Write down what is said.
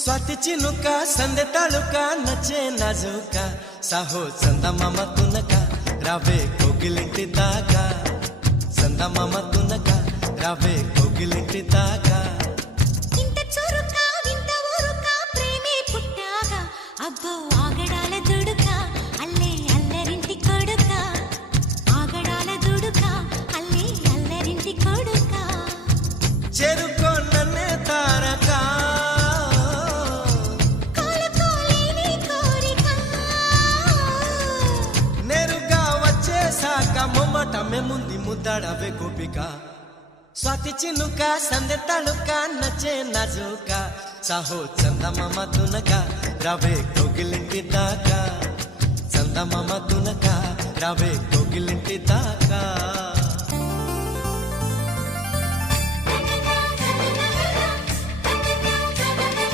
स्वाती चिनुका संदे तालुका नचे नाजुका साहो चंदमाम तुनका रावे कोगिलिंटी दागा चंदमाम तुनका रावे कोगिलिंटी दागा इंत चुरुका विंत ऊरुका प्रेमे पुट्टागा अब्बो आगडाల దుడుకా అల్లే అల్లరింటి కొడుకా ఆగడాల దుడుకా అల్లే అల్లరింటి కొడుకా చెరుకో నన్నే తారకా మొమ్మటమే ముందు ముద్దాడవే గోపిక స్వాతి చినుక సందె తళుక నచ్చే నాజుక సాహో చందమామ తునక రావే కోగిలింటి దాకా చందమామ తునక రావే కోగిలింటి దాకా